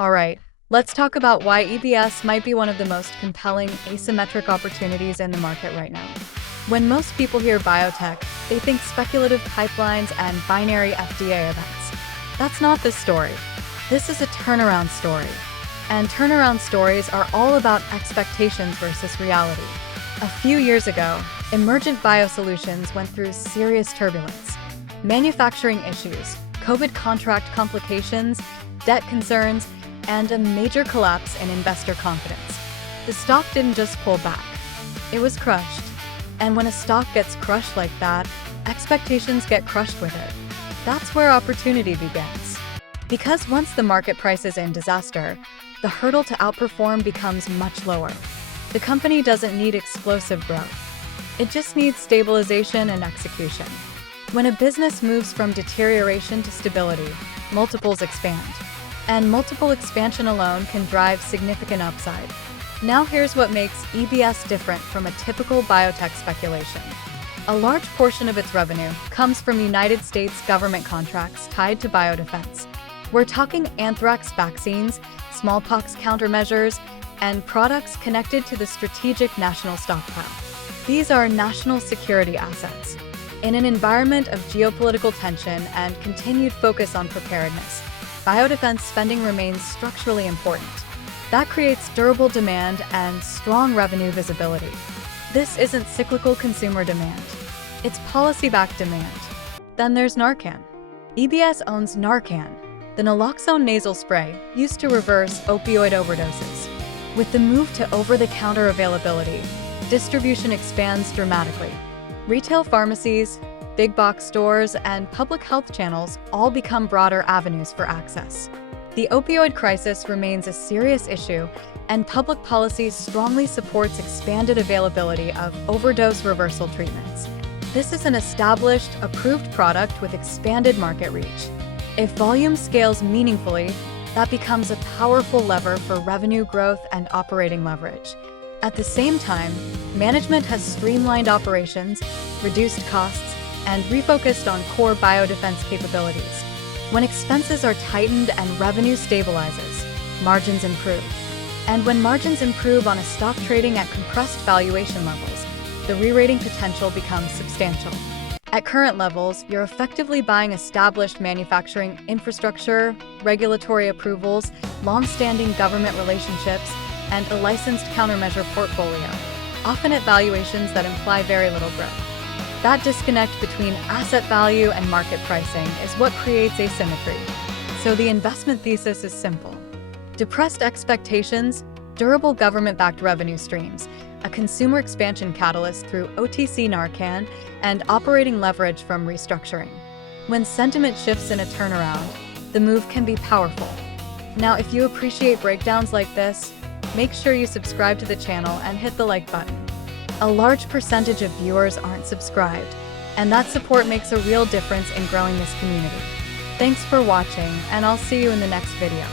Alright, let's talk about why EBS might be one of the most compelling asymmetric opportunities in the market right now. When most people hear biotech, they think speculative pipelines and binary FDA events. That's not the story. This is a turnaround story. And turnaround stories are all about expectations versus reality. A few years ago, emergent biosolutions went through serious turbulence. Manufacturing issues, COVID contract complications, debt concerns, and a major collapse in investor confidence. The stock didn't just pull back. It was crushed. And when a stock gets crushed like that, expectations get crushed with it. That's where opportunity begins. Because once the market price is in disaster, the hurdle to outperform becomes much lower. The company doesn't need explosive growth. It just needs stabilization and execution. When a business moves from deterioration to stability, multiples expand. And multiple expansion alone can drive significant upside. Now here's what makes EBS different from a typical biotech speculation. A large portion of its revenue comes from United States government contracts tied to biodefense. We're talking anthrax vaccines, smallpox countermeasures, and products connected to the Strategic National Stockpile. These are national security assets. In an environment of geopolitical tension and continued focus on preparedness, biodefense spending remains structurally important. That creates durable demand and strong revenue visibility. This isn't cyclical consumer demand. It's policy-backed demand. Then there's Narcan. EBS owns Narcan, the naloxone nasal spray used to reverse opioid overdoses. With the move to over-the-counter availability, distribution expands dramatically. Retail pharmacies, big box stores, and public health channels all become broader avenues for access. The opioid crisis remains a serious issue, and public policy strongly supports expanded availability of overdose reversal treatments. This is an established, approved product with expanded market reach. If volume scales meaningfully, that becomes a powerful lever for revenue growth and operating leverage. At the same time, management has streamlined operations, reduced costs, and refocused on core biodefense capabilities. When expenses are tightened and revenue stabilizes, margins improve. And when margins improve on a stock trading at compressed valuation levels, the re-rating potential becomes substantial. At current levels, you're effectively buying established manufacturing infrastructure, regulatory approvals, long-standing government relationships, and a licensed countermeasure portfolio, often at valuations that imply very little growth. That disconnect between asset value and market pricing is what creates asymmetry. So the investment thesis is simple. Depressed expectations, durable government-backed revenue streams, a consumer expansion catalyst through OTC Narcan, and operating leverage from restructuring. When sentiment shifts in a turnaround, the move can be powerful. Now, if you appreciate breakdowns like this, make sure you subscribe to the channel and hit the like button. A large percentage of viewers aren't subscribed, and that support makes a real difference in growing this community. Thanks for watching, and I'll see you in the next video.